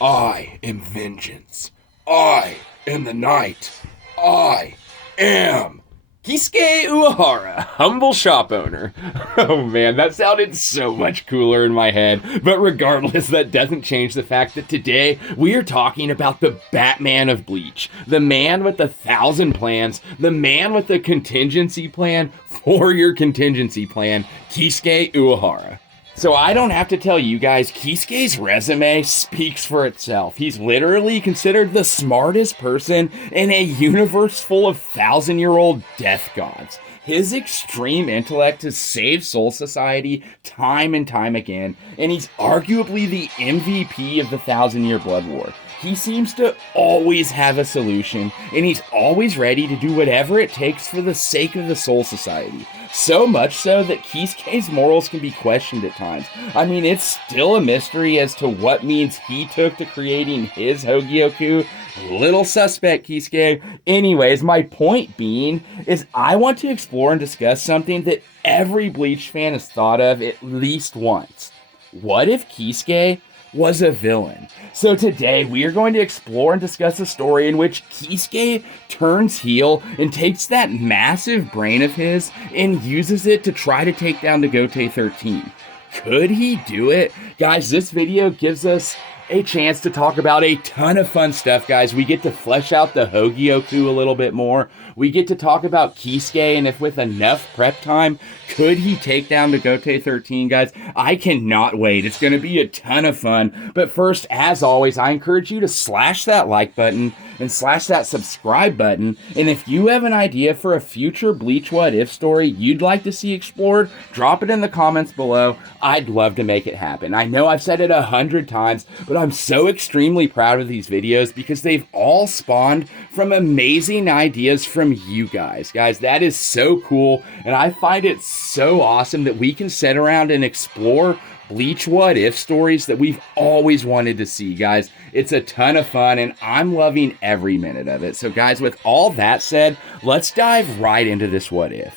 I am vengeance. I am the night. I am Kisuke Urahara, humble shop owner. Oh man, that sounded so much cooler in my head. But regardless, that doesn't change the fact that today we are talking about the Batman of Bleach. The man with 1,000 plans, the man with a contingency plan for your contingency plan, Kisuke Urahara. So I don't have to tell you guys, Kisuke's resume speaks for itself. He's literally considered the smartest person in a universe full of 1,000-year-old death gods. His extreme intellect has saved Soul Society time and time again, and he's arguably the MVP of the 1,000-Year Blood War. He seems to always have a solution, and he's always ready to do whatever it takes for the sake of the Soul Society. So much so that Kisuke's morals can be questioned at times. I mean, it's still a mystery as to what means he took to creating his Hogyoku. Little suspect, Kisuke. Anyways, my point being is I want to explore and discuss something that every Bleach fan has thought of at least once. What if Kisuke was a villain? So today we are going to explore and discuss a story in which Kisuke turns heel and takes that massive brain of his and uses it to try to take down the Gotei 13. Could he do it? Guys, this video gives us a chance to talk about a ton of fun stuff, guys. We get to flesh out the Hogyoku a little bit more. We get to talk about Kisuke, and if with enough prep time, could he take down the Gotei 13, guys? I cannot wait. It's going to be a ton of fun. But first, as always, I encourage you to slash that like button and slash that subscribe button. And if you have an idea for a future Bleach What If story you'd like to see explored, drop it in the comments below. I'd love to make it happen. I know I've said it 100 times, but I'm so extremely proud of these videos because they've all spawned from amazing ideas from you guys. Guys, that is so cool, and I find it so awesome that we can sit around and explore Bleach What If stories that we've always wanted to see, guys. It's a ton of fun, and I'm loving every minute of it. So, guys, with all that said, let's dive right into this What If.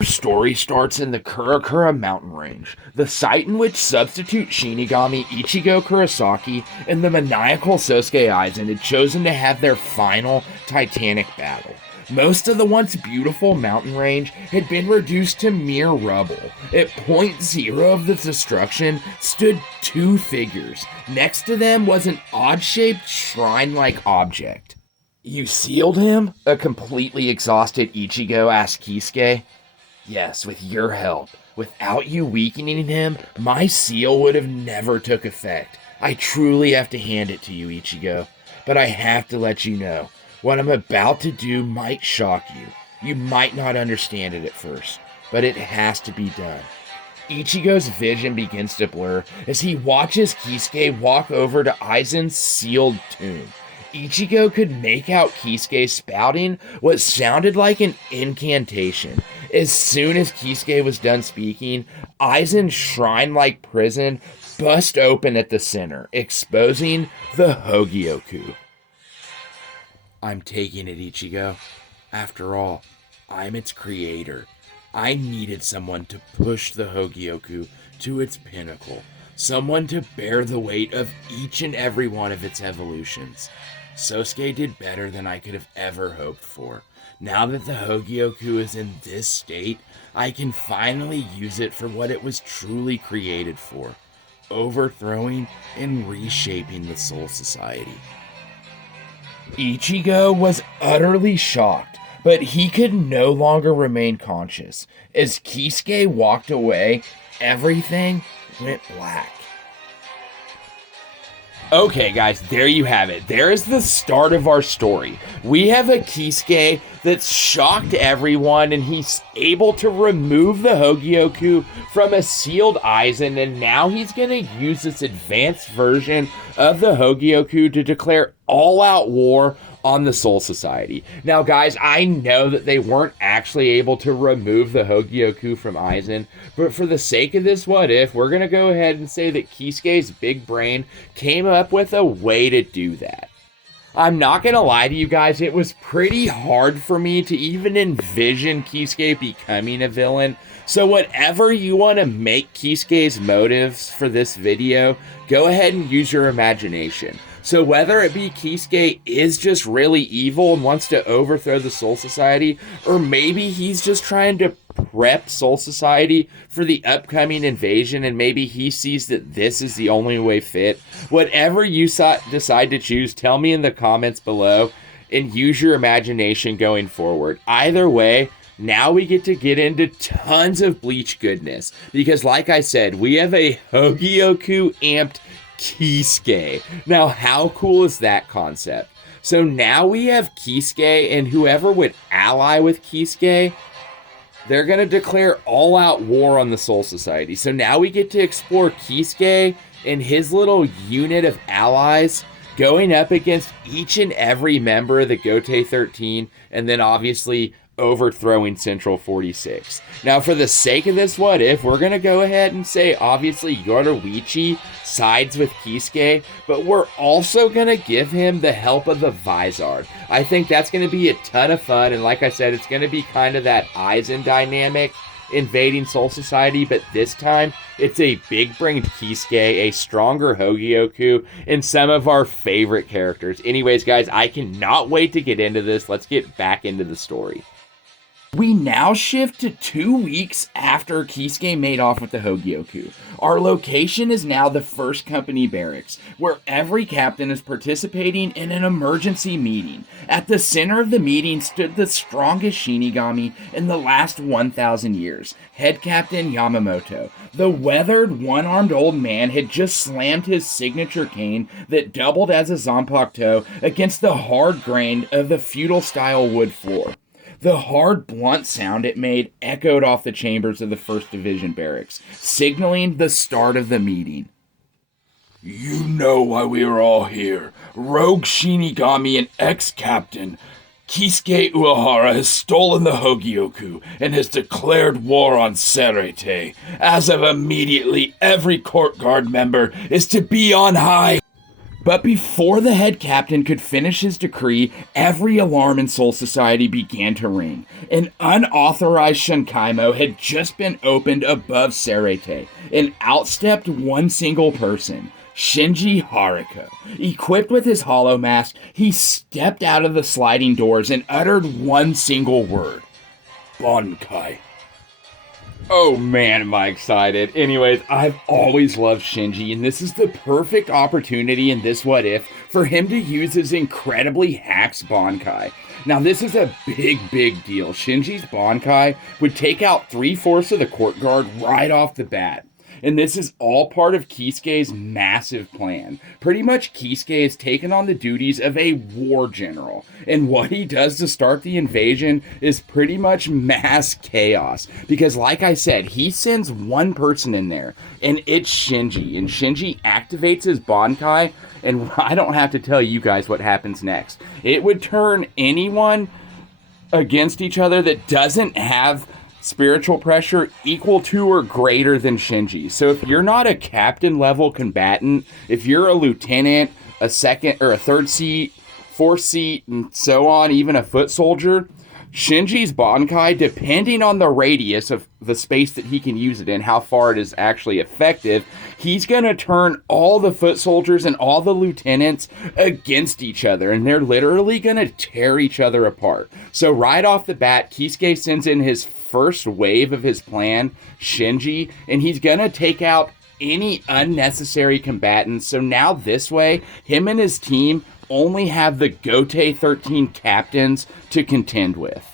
Our story starts in the Kurakura mountain range, the site in which substitute Shinigami Ichigo Kurosaki and the maniacal Sosuke Aizen had chosen to have their final titanic battle. Most of the once beautiful mountain range had been reduced to mere rubble. At point zero of the destruction stood two figures. Next to them was an odd-shaped shrine-like object. "You sealed him?" a completely exhausted Ichigo asked Kisuke. "Yes, with your help. Without you weakening him, my seal would have never took effect. I truly have to hand it to you, Ichigo. But I have to let you know, what I'm about to do might shock you. You might not understand it at first, but it has to be done." Ichigo's vision begins to blur as he watches Kisuke walk over to Aizen's sealed tomb. Ichigo could make out Kisuke spouting what sounded like an incantation. As soon as Kisuke was done speaking, Aizen's shrine-like prison bust open at the center, exposing the Hogyoku. "I'm taking it, Ichigo. After all, I'm its creator. I needed someone to push the Hogyoku to its pinnacle, someone to bear the weight of each and every one of its evolutions. Sosuke did better than I could have ever hoped for. Now that the Hogyoku is in this state, I can finally use it for what it was truly created for, overthrowing and reshaping the Soul Society." Ichigo was utterly shocked, but he could no longer remain conscious. As Kisuke walked away, everything went black. Okay, guys, there you have it. There is the start of our story. We have a Kisuke that's shocked everyone, and he's able to remove the Hogyoku from a sealed Aizen, and now he's going to use this advanced version of the Hogyoku to declare all-out war on the Soul Society. Now, guys, I know that they weren't actually able to remove the Hogyoku from Aizen, but for the sake of this What If, we're going to go ahead and say that Kisuke's big brain came up with a way to do that. I'm not gonna lie to you guys, it was pretty hard for me to even envision Kisuke becoming a villain. So whatever you want to make Kisuke's motives for this video, go ahead and use your imagination. So whether it be Kisuke is just really evil and wants to overthrow the Soul Society, or maybe he's just trying to prep Soul Society for the upcoming invasion, and maybe he sees that this is the only way fit. Whatever you decide to choose, tell me in the comments below and use your imagination going forward. Either way, now we get to get into tons of Bleach goodness, because like I said, we have a Hogyoku amped Kisuke. Now, how cool is that concept? So now we have Kisuke, and whoever would ally with Kisuke, they're going to declare all-out war on the Soul Society. So now we get to explore Kisuke and his little unit of allies going up against each and every member of the Gotei 13, and then obviously overthrowing Central 46. Now, for the sake of this what if, we're going to go ahead and say, obviously, Yoruichi sides with Kisuke, but we're also going to give him the help of the Vizard. I think that's going to be a ton of fun, and like I said, it's going to be kind of that Aizen dynamic invading Soul Society, but this time, it's a big-brained Kisuke, a stronger Hogyoku, and some of our favorite characters. Anyways, guys, I cannot wait to get into this. Let's get back into the story. We now shift to 2 weeks after Kisuke made off with the Hogyoku. Our location is now the First Company Barracks, where every captain is participating in an emergency meeting. At the center of the meeting stood the strongest Shinigami in the last 1,000 years, Head Captain Yamamoto. The weathered, one-armed old man had just slammed his signature cane that doubled as a Zanpakuto against the hard grain of the feudal-style wood floor. The hard, blunt sound it made echoed off the chambers of the 1st Division barracks, signaling the start of the meeting. You know why we are all here. Rogue Shinigami and ex-captain Kisuke Urahara has stolen the Hogyoku and has declared war on Serete. As of immediately, every court guard member is to be on high. But before the head captain could finish his decree, every alarm in Soul Society began to ring. An unauthorized Shinkaimo had just been opened above Serete, and out stepped one single person, Shinji Haruko. Equipped with his hollow mask, he stepped out of the sliding doors and uttered one single word. Bankai. Oh man, am I excited. Anyways, I've always loved Shinji, and this is the perfect opportunity in this what if for him to use his incredibly hacks Bankai. Now this is a big deal. Shinji's Bankai would take out 3/4 of the court guard right off the bat. And this is all part of Kisuke's massive plan. Pretty much Kisuke has taken on the duties of a war general. And what he does to start the invasion is pretty much mass chaos. Because like I said, he sends one person in there, and it's Shinji. And Shinji activates his Bankai, and I don't have to tell you guys what happens next. It would turn anyone against each other that doesn't have spiritual pressure equal to or greater than Shinji. So if you're not a captain level combatant, if you're a lieutenant, a second or a third seat, fourth seat, and so on, even a foot soldier, Shinji's Bankai, depending on the radius of the space that he can use it in, how far it is actually effective, he's going to turn all the foot soldiers and all the lieutenants against each other, and they're literally going to tear each other apart. So right off the bat, Kisuke sends in his first wave of his plan, Shinji, and he's going to take out any unnecessary combatants. So now this way, him and his team only have the Gotei 13 captains to contend with.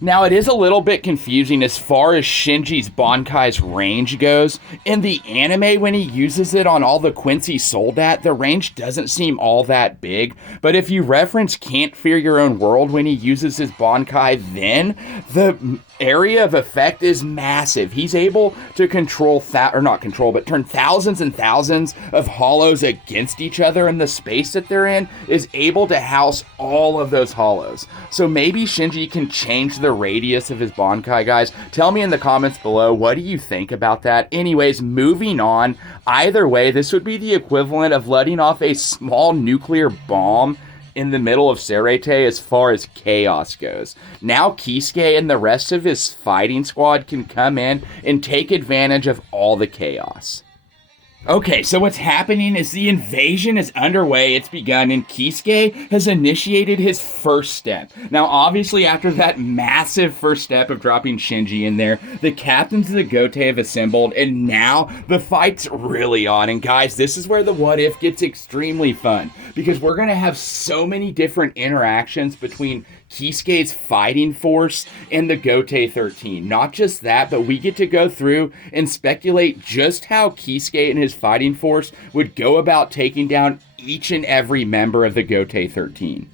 Now, it is a little bit confusing as far as Shinji's Bankai's range goes. In the anime, when he uses it on all the Quincy Soldat, the range doesn't seem all that big. But if you reference Can't Fear Your Own World when he uses his Bankai, then the area of effect is massive. He's able to turn thousands and thousands of hollows against each other, and the space that they're in is able to house all of those hollows. So maybe Shinji can change the radius of his Bankai, guys. Tell me in the comments below, what do you think about that? Anyways, moving on. Either way, this would be the equivalent of letting off a small nuclear bomb in the middle of Serete as far as chaos goes. Now Kisuke and the rest of his fighting squad can come in and take advantage of all the chaos. Okay, so what's happening is the invasion is underway, it's begun, and Kisuke has initiated his first step. Now, obviously, after that massive first step of dropping Shinji in there, the captains of the Gotei have assembled, and now the fight's really on. And guys, this is where the What If gets extremely fun, because we're going to have so many different interactions between Kisuke's fighting force and the Gotei 13. Not just that, but we get to go through and speculate just how Kisuke and his fighting force would go about taking down each and every member of the Gotei 13.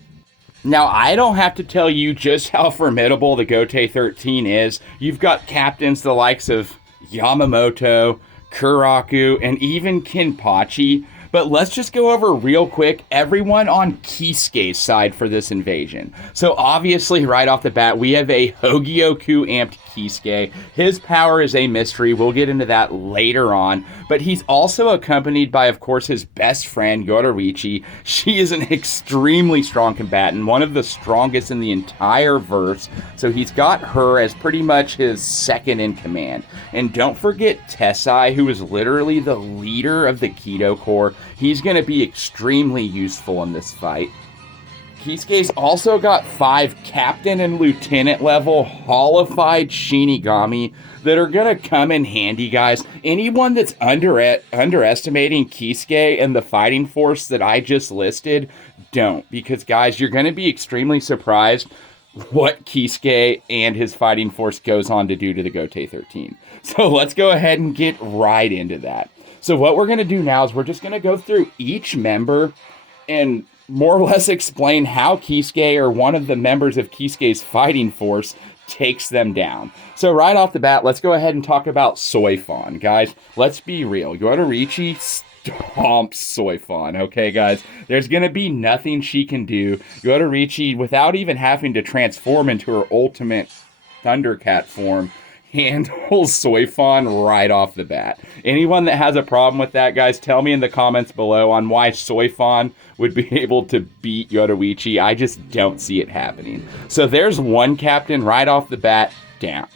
Now, I don't have to tell you just how formidable the Gotei 13 is. You've got captains the likes of Yamamoto, Kuraku, and even Kinpachi. But let's just go over real quick everyone on Kisuke's side for this invasion. So obviously, right off the bat, we have a Hogyoku amped Kisuke. His power is a mystery. We'll get into that later on. But he's also accompanied by, of course, his best friend, Yoruichi. She is an extremely strong combatant, one of the strongest in the entire verse. So he's got her as pretty much his second in command. And don't forget Tessai, who is literally the leader of the Kido Corps. He's going to be extremely useful in this fight. Kisuke's also got 5 captain and lieutenant level holified Shinigami that are going to come in handy, guys. Anyone that's underestimating Kisuke and the fighting force that I just listed, don't. Because, guys, you're going to be extremely surprised what Kisuke and his fighting force goes on to do to the Gotei 13. So let's go ahead and get right into that. So what we're going to do now is we're just going to go through each member and more or less explain how Kisuke or one of the members of Kisuke's fighting force takes them down. So right off the bat, let's go ahead and talk about Soifon. Guys, let's be real. Yoruichi stomps Soifon, okay, guys? There's going to be nothing she can do. Yoruichi, without even having to transform into her ultimate Thundercat form, handles Soifon right off the bat. Anyone that has a problem with that, guys, tell me in the comments below on why Soifon would be able to beat Yoruichi. I just don't see it happening. So there's one captain right off the bat down.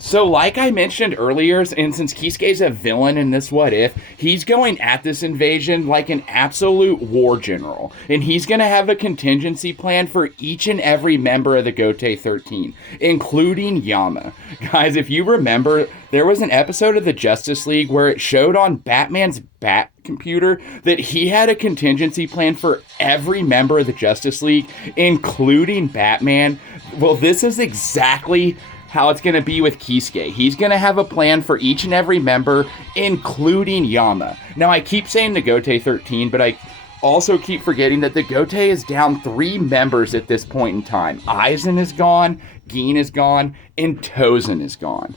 So like I mentioned earlier, and since Kisuke's a villain in this What If, he's going at this invasion like an absolute war general. And he's going to have a contingency plan for each and every member of the Gotei 13, including Yama. Guys, if you remember, there was an episode of the Justice League where it showed on Batman's Bat computer that he had a contingency plan for every member of the Justice League, including Batman. Well, this is exactly how it's going to be with Kisuke. He's going to have a plan for each and every member, including Yama. Now, I keep saying the Gotei 13, but I also keep forgetting that the Gotei is down 3 members at this point in time. Aizen is gone, Gin is gone, and Tozen is gone.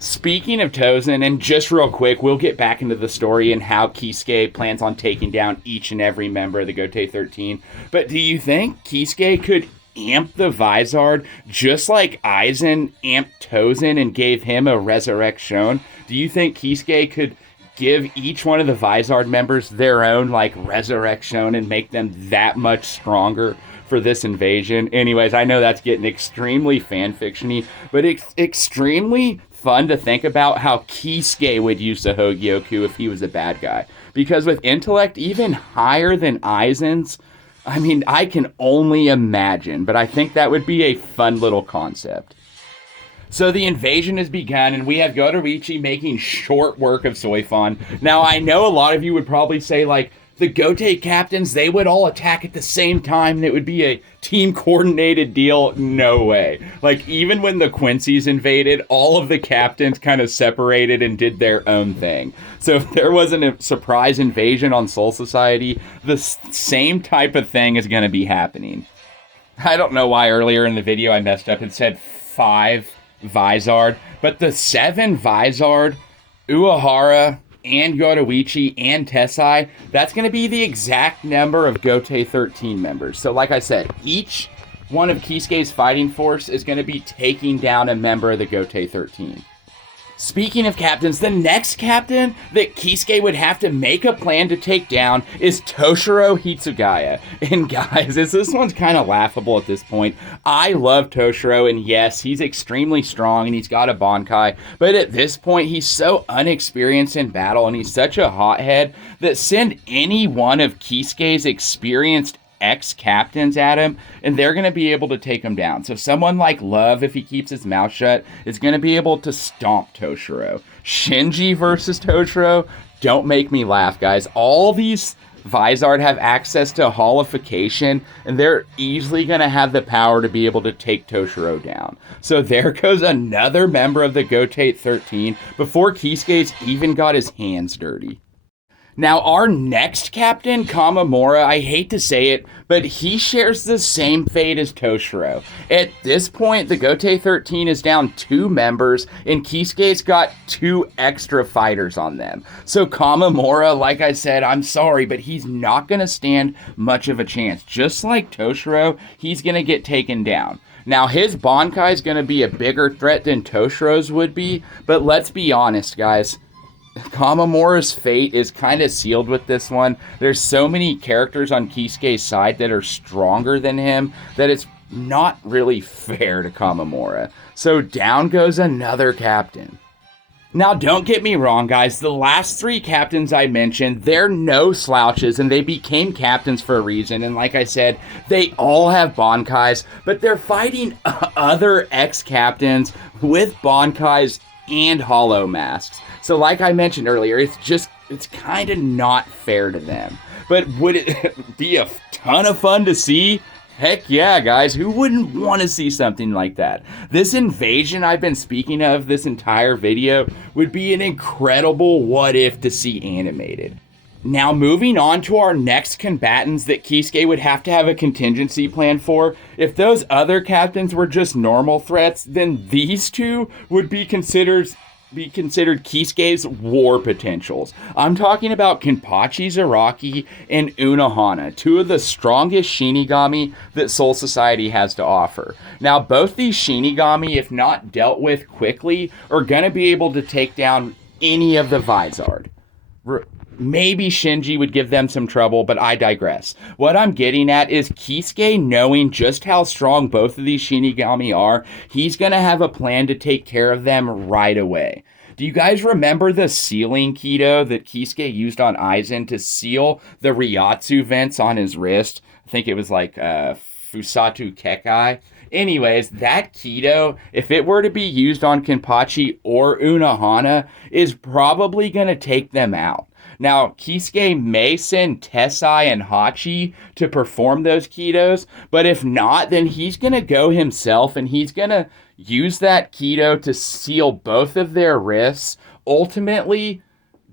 Speaking of Tozen, and just real quick, we'll get back into the story and how Kisuke plans on taking down each and every member of the Gotei 13. But do you think Kisuke could amp the Vizard just like Aizen amped Tozen and gave him a Resurrection? Do you think Kisuke could give each one of the Vizard members their own like Resurrection and make them that much stronger for this invasion? Anyways, I know that's getting extremely fanfiction-y, but it's extremely fun to think about how Kisuke would use the Hogyoku if he was a bad guy. Because with intellect even higher than Aizen's, I mean, I can only imagine, but I think that would be a fun little concept. So the invasion has begun, and we have Yoruichi making short work of Soifon. Now, I know a lot of you would probably say, like, the Gotei captains, they would all attack at the same time, and it would be a team-coordinated deal. No way. Like, even when the Quincy's invaded, all of the captains kind of separated and did their own thing. So if there was a surprise invasion on Soul Society, the same type of thing is going to be happening. I don't know why earlier in the video I messed up and said 5 Vizard, but the 7 Vizard, Urahara, and Yoruichi and Tessai, that's going to be the exact number of Gotei 13 members. So like I said, each one of Kisuke's fighting force is going to be taking down a member of the Gotei 13. Speaking of captains, the next captain that Kisuke would have to make a plan to take down is Toshiro Hitsugaya. And guys, this one's kind of laughable at this point. I love Toshiro, and yes, he's extremely strong and he's got a Bankai, but at this point, he's so unexperienced in battle and he's such a hothead that send any one of Kisuke's experienced ex-captains at him, and they're going to be able to take him down. So someone like Love, if he keeps his mouth shut, is going to be able to stomp Toshiro. Shinji versus Toshiro, don't make me laugh, guys. All these Vizard have access to holification, and they're easily going to have the power to be able to take Toshiro down. So there goes another member of the Gotei 13 before Kisuke's even got his hands dirty. Now, our next captain, Kamamura, I hate to say it, but he shares the same fate as Toshiro. At this point, the Gotei 13 is down 2 members, and Kisuke's got 2 extra fighters on them. So Kamamura, like I said, I'm sorry, but he's not going to stand much of a chance. Just like Toshiro, he's going to get taken down. Now, his Bankai is going to be a bigger threat than Toshiro's would be, but let's be honest, guys. Kamamura's fate is kind of sealed with this one. There's so many characters on Kisuke's side that are stronger than him that it's not really fair to Kamamura. So down goes another captain. Now, don't get me wrong, guys. The last 3 captains I mentioned, they're no slouches, and they became captains for a reason. And like I said, they all have Bankais, but they're fighting other ex-captains with Bankais and hollow masks. So like I mentioned earlier, it's kind of not fair to them. But would it be a ton of fun to see? Heck yeah, guys. Who wouldn't want to see something like that? This invasion I've been speaking of this entire video would be an incredible what if to see animated. Now, moving on to our next combatants that Kisuke would have to have a contingency plan for. If those other captains were just normal threats, then these 2 would be considered Kisuke's war potentials. I'm talking about Kenpachi Zaraki and Unohana, 2 of the strongest Shinigami that Soul Society has to offer. Now, both these Shinigami, if not dealt with quickly, are going to be able to take down any of the Vizard. Maybe Shinji would give them some trouble, but I digress. What I'm getting at is Kisuke, knowing just how strong both of these Shinigami are, he's going to have a plan to take care of them right away. Do you guys remember the sealing Kido that Kisuke used on Aizen to seal the Ryatsu vents on his wrist? I think it was like Fusatu Kekai. Anyways, that Kido, if it were to be used on Kenpachi or Unohana, is probably going to take them out. Now, Kisuke may send Tessai and Hachi to perform those Kidos, but if not, then he's going to go himself and he's going to use that Kido to seal both of their wrists, ultimately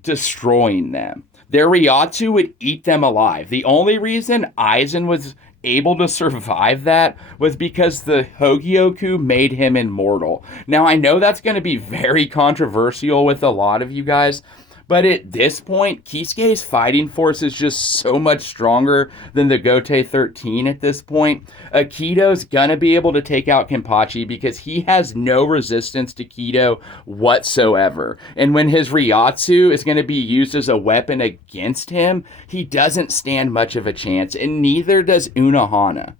destroying them. Their Ryatsu would eat them alive. The only reason Aizen was able to survive that was because the Hogyoku made him immortal. Now, I know that's going to be very controversial with a lot of you guys, but at this point, Kisuke's fighting force is just so much stronger than the Gotei 13 at this point. Akido's gonna be able to take out Kenpachi because he has no resistance to Kido whatsoever. And when his Ryatsu is gonna be used as a weapon against him, he doesn't stand much of a chance, and neither does Unohana.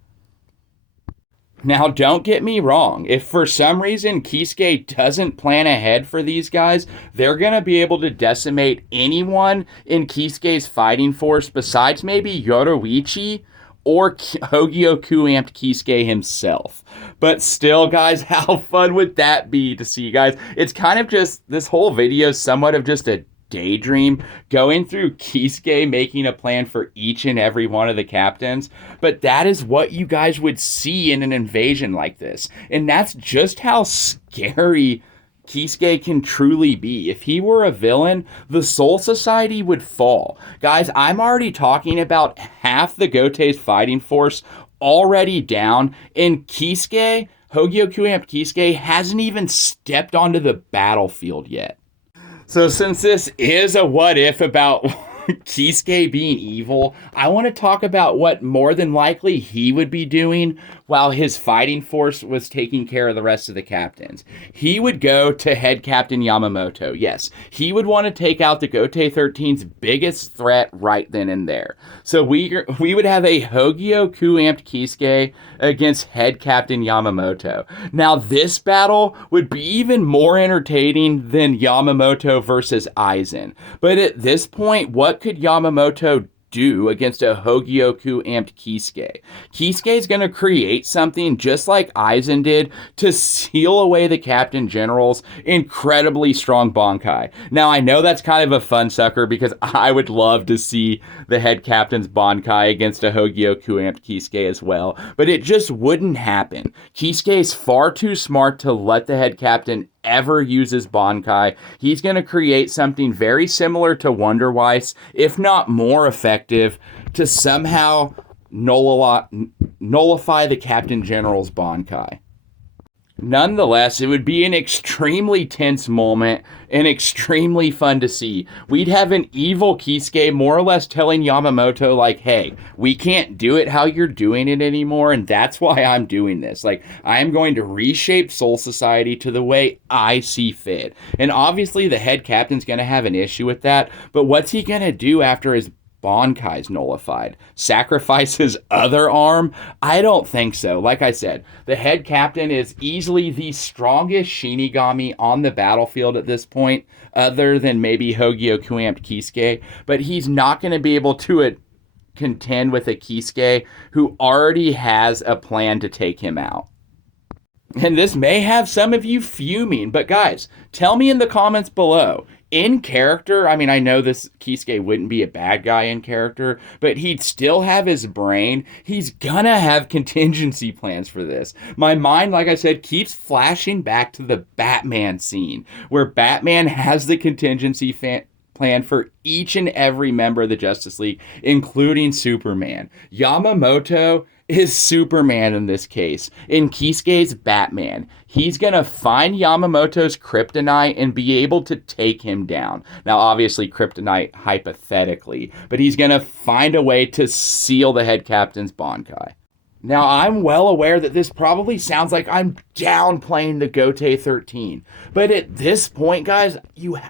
Now, don't get me wrong. If for some reason Kisuke doesn't plan ahead for these guys, they're going to be able to decimate anyone in Kisuke's fighting force besides maybe Yoruichi or Hogyoku amped Kisuke himself. But still, guys, how fun would that be to see, guys? It's kind of just, this whole video is somewhat of just a daydream, going through Kisuke making a plan for each and every one of the captains, but that is what you guys would see in an invasion like this, and that's just how scary Kisuke can truly be. If he were a villain, the Soul Society would fall. Guys, I'm already talking about half the Gotei's fighting force already down, and Kisuke, Hogyoku amped Kisuke, hasn't even stepped onto the battlefield yet. So since this is a what if about Kisuke being evil, I want to talk about what more than likely he would be doing while his fighting force was taking care of the rest of the captains. He would go to head captain Yamamoto. Yes, he would want to take out the Gotei 13's biggest threat right then and there. So we would have a Hogyoku amped Kisuke against head captain Yamamoto. Now this battle would be even more entertaining than Yamamoto versus Aizen. But at this point, what could Yamamoto do against a Hogyoku amped Kisuke? Kisuke's going to create something just like Aizen did to seal away the Captain General's incredibly strong Bankai. Now, I know that's kind of a fun sucker because I would love to see the head captain's Bankai against a Hogyoku amped Kisuke as well, but it just wouldn't happen. Kisuke's far too smart to let the head captain ever uses Bankai. He's going to create something very similar to Wonder Weiss, if not more effective, to somehow nullify the Captain General's Bankai. Nonetheless, it would be an extremely tense moment and extremely fun to see. We'd have an evil Kisuke more or less telling Yamamoto, like, hey, we can't do it how you're doing it anymore, and that's why I'm doing this. Like, I'm going to reshape Soul Society to the way I see fit. And obviously, the head captain's going to have an issue with that, but what's he going to do after his Bankai's nullified? Sacrifice his other arm? I don't think so. Like I said, the head captain is easily the strongest Shinigami on the battlefield at this point, other than maybe Hogyoku amped Kisuke, but he's not going to be able to contend with a Kisuke who already has a plan to take him out. And this may have some of you fuming, but guys, tell me in the comments below. In character, I mean, I know this Kisuke wouldn't be a bad guy in character, but he'd still have his brain. He's gonna have contingency plans for this. My mind, like I said, keeps flashing back to the Batman scene, where Batman has the contingency plan for each and every member of the Justice League, including Superman. Yamamoto is Superman in this case. In Kisuke's Batman, he's going to find Yamamoto's kryptonite and be able to take him down. Now, obviously, kryptonite hypothetically, but he's going to find a way to seal the head captain's Bankai. Now, I'm well aware that this probably sounds like I'm downplaying the Gotei 13. But at this point, guys,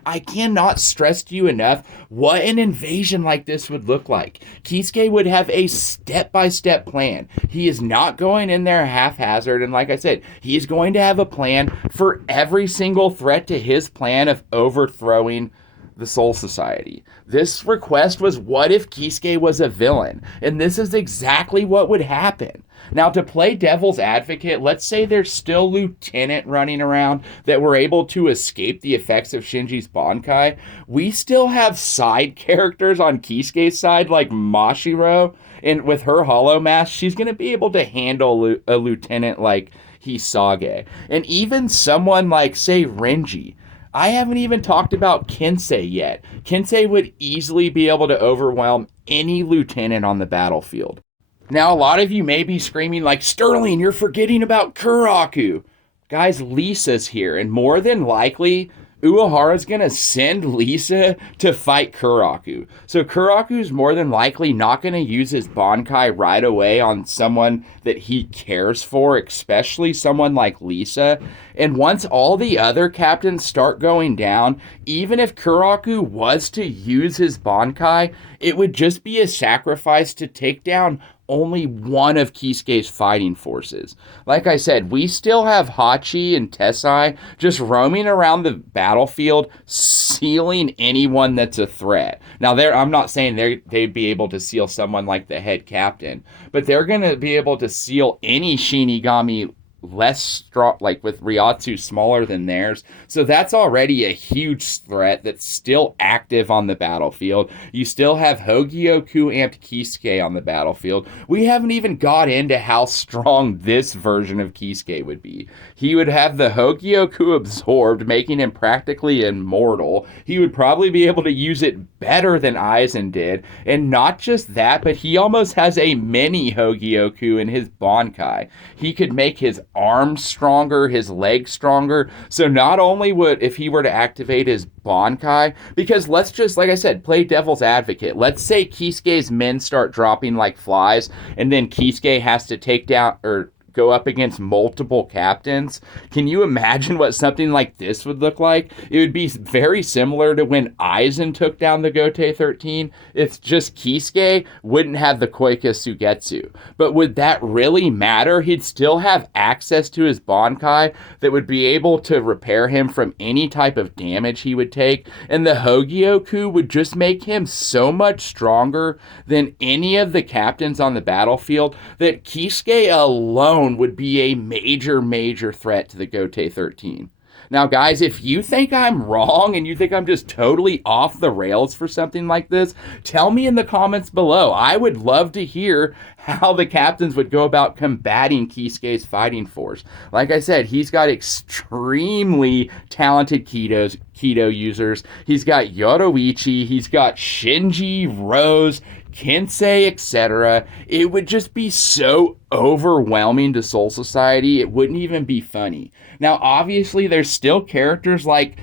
I cannot stress to you enough what an invasion like this would look like. Kisuke would have a step-by-step plan. He is not going in there haphazard. And like I said, he is going to have a plan for every single threat to his plan of overthrowing the Soul Society. This request was, what if Kisuke was a villain? And this is exactly what would happen. Now, to play devil's advocate, let's say there's still Lieutenant running around that were able to escape the effects of Shinji's Bankai. We still have side characters on Kisuke's side, like Mashiro, and with her Hollow Mask, she's going to be able to handle a lieutenant like Hisage. And even someone like, say, Renji. I haven't even talked about Kensei yet. Kensei would easily be able to overwhelm any lieutenant on the battlefield. Now, a lot of you may be screaming like, Sterling, you're forgetting about Kuraku. Guys, Lisa's here, and more than likely, Urahara's going to send Lisa to fight Kuraku. So Kuraku's more than likely not going to use his Bankai right away on someone that he cares for, especially someone like Lisa. And once all the other captains start going down, even if Kuraku was to use his Bankai, it would just be a sacrifice to take down only one of Kisuke's fighting forces. Like I said, we still have Hachi and Tessai just roaming around the battlefield, sealing anyone that's a threat. Now, I'm not saying they'd be able to seal someone like the head captain, but they're going to be able to seal any Shinigami less strong, like with Ryatsu smaller than theirs. So that's already a huge threat that's still active on the battlefield. You still have Hogyoku amped Kisuke on the battlefield. We haven't even got into how strong this version of Kisuke would be. He would have the Hogyoku absorbed, making him practically immortal. He would probably be able to use it better than Aizen did. And not just that, but he almost has a mini Hogyoku in his Bankai. He could make his arms stronger, his legs stronger. So not only would, if he were to activate his Bankai, because let's just, like I said, play devil's advocate. Let's say Kisuke's men start dropping like flies, and then Kisuke has to take down, or go up against multiple captains. Can you imagine what something like this would look like? It would be very similar to when Aizen took down the Gotei 13. It's just Kisuke wouldn't have the Koike Sugetsu. But would that really matter? He'd still have access to his Bankai that would be able to repair him from any type of damage he would take. And the Hogyoku would just make him so much stronger than any of the captains on the battlefield that Kisuke alone would be a major threat to the Gotei 13. Now, guys, if you think I'm wrong and you think I'm just totally off the rails for something like this, tell me in the comments below. I would love to hear how the captains would go about combating Kisuke's fighting force. Like I said, he's got extremely talented Kido users. He's got Yoruichi, he's got Shinji, Rose, Kensei, etc. It would just be so overwhelming to Soul Society, it wouldn't even be funny. Now, obviously, there's still characters like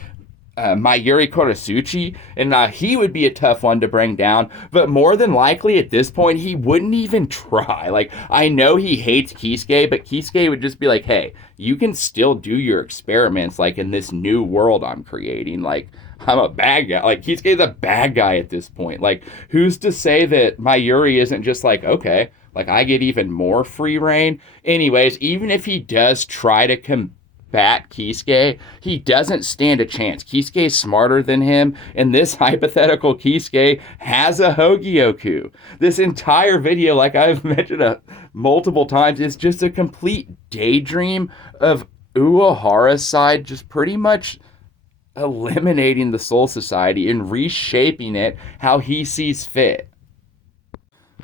Mayuri Korosuchi, and he would be a tough one to bring down, but more than likely at this point, he wouldn't even try. Like, I know he hates Kisuke, but Kisuke would just be like, hey, you can still do your experiments, like, in this new world I'm creating. Like, I'm a bad guy. Like, Kisuke's a bad guy at this point. Like, who's to say that Mayuri isn't just like, okay, like, I get even more free reign? Anyways, even if he does try to combat Kisuke, he doesn't stand a chance. Kisuke's smarter than him, and this hypothetical Kisuke has a Hogyoku. This entire video, like I've mentioned multiple times, is just a complete daydream of Urahara's side just pretty much eliminating the Soul Society and reshaping it how he sees fit.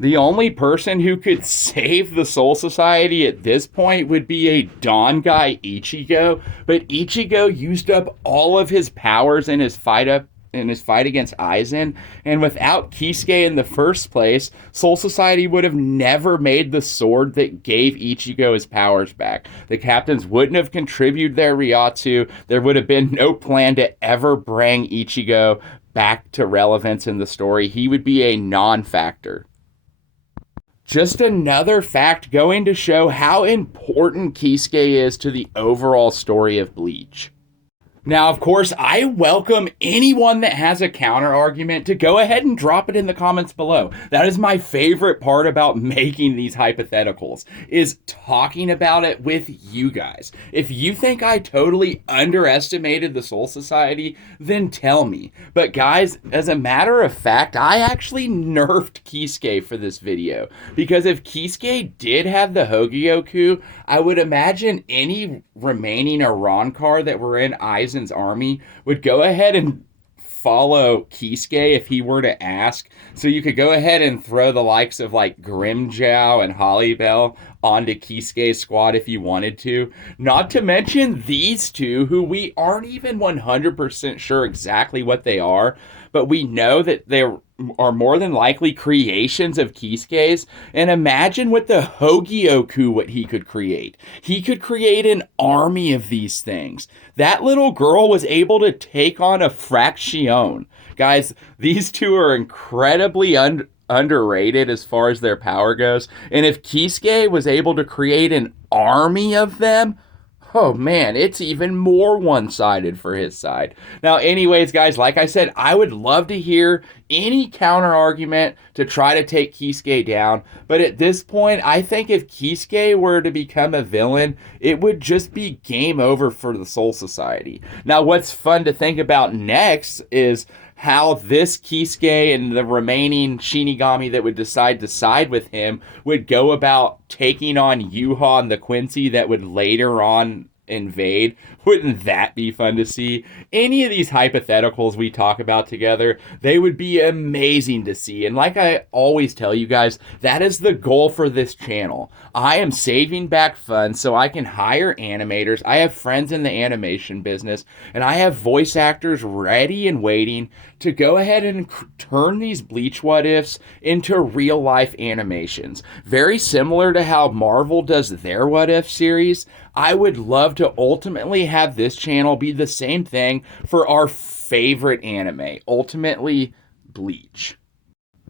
The only person who could save the Soul Society at this point would be a Don guy Ichigo, but Ichigo used up all of his powers in his fight against Aizen, and without Kisuke in the first place, Soul Society would have never made the sword that gave Ichigo his powers back. The captains wouldn't have contributed their Ryatsu. There would have been no plan to ever bring Ichigo back to relevance in the story. He would be a non-factor. Just another fact going to show how important Kisuke is to the overall story of Bleach. Now, of course, I welcome anyone that has a counter argument to go ahead and drop it in the comments below. That is my favorite part about making these hypotheticals, is talking about it with you guys. If you think I totally underestimated the Soul Society, then tell me. But guys, as a matter of fact, I actually nerfed Kisuke for this video, because if Kisuke did have the Hogyoku, I would imagine any remaining Arrancar that were in Aizen's army would go ahead and follow Kisuke if he were to ask. So you could go ahead and throw the likes of like Grimmjow and Hollybell onto Kisuke's squad if you wanted to. Not to mention these two, who we aren't even 100% sure exactly what they are, but we know that they are more than likely creations of Kisuke's. And imagine with the Hogyoku what he could create. He could create an army of these things. That little girl was able to take on a fraction. Guys, these two are incredibly underrated as far as their power goes. And if Kisuke was able to create an army of them, oh man, it's even more one-sided for his side. Now, anyways, guys, like I said, I would love to hear any counter-argument to try to take Kisuke down. But at this point, I think if Kisuke were to become a villain, it would just be game over for the Soul Society. Now, what's fun to think about next is how this Kisuke and the remaining Shinigami that would decide to side with him would go about taking on Yuha and the Quincy that would later on invade. Wouldn't that be fun to see? Any of these hypotheticals we talk about together, they would be amazing to see. And like I always tell you guys, that is the goal for this channel. I am saving back funds so I can hire animators. I have friends in the animation business, and I have voice actors ready and waiting to go ahead and turn these Bleach What Ifs into real life animations. Very similar to how Marvel does their What If series. I would love to ultimately have this channel be the same thing for our favorite anime, ultimately Bleach.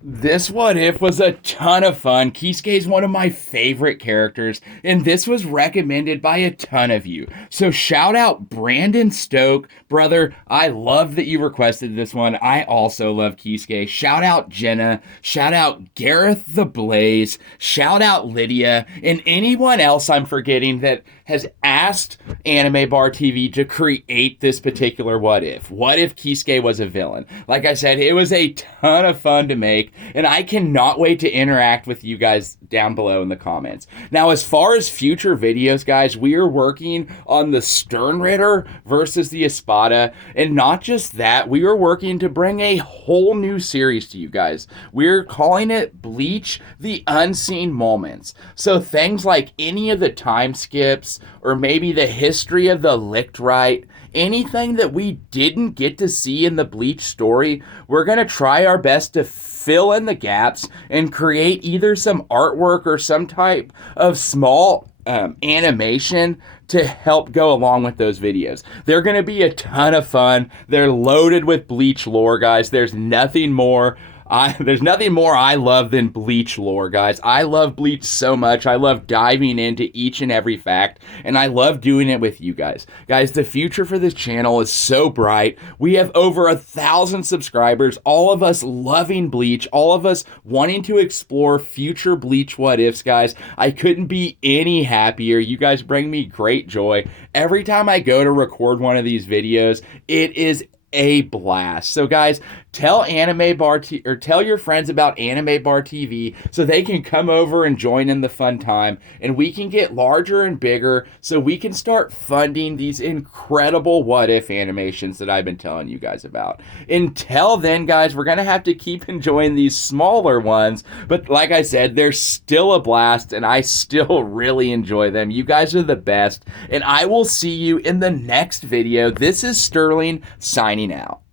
This What If was a ton of fun. Kisuke is one of my favorite characters, and this was recommended by a ton of you. So shout out Brandon Stoke. Brother, I love that you requested this one. I also love Kisuke. Shout out Jenna. Shout out Gareth the Blaze. Shout out Lydia, and anyone else I'm forgetting that has asked Anime Bar TV to create this particular What If. What if Kisuke was a villain? Like I said, it was a ton of fun to make, and I cannot wait to interact with you guys down below in the comments. Now, as far as future videos, guys, we are working on the Sternritter versus the Espada, and not just that, we are working to bring a whole new series to you guys. We're calling it Bleach the Unseen Moments. So things like any of the time skips, or maybe the history of the Licked Right, anything that we didn't get to see in the Bleach story, we're going to try our best to fill in the gaps and create either some artwork or some type of small animation to help go along with those videos. They're going to be a ton of fun. They're loaded with Bleach lore, guys. There's nothing more I love than Bleach lore, guys. I love Bleach so much. I love diving into each and every fact, and I love doing it with you guys. Guys, the future for this channel is so bright. We have over 1,000 subscribers, all of us loving Bleach, all of us wanting to explore future Bleach What Ifs, guys. I couldn't be any happier. You guys bring me great joy. Every time I go to record one of these videos, it is a blast. So guys, tell tell your friends about Anime Bar TV so they can come over and join in the fun time, and we can get larger and bigger so we can start funding these incredible What If animations that I've been telling you guys about. Until then, guys, we're gonna have to keep enjoying these smaller ones, but like I said, they're still a blast, and I still really enjoy them. You guys are the best, and I will see you in the next video. This is Sterling signing out.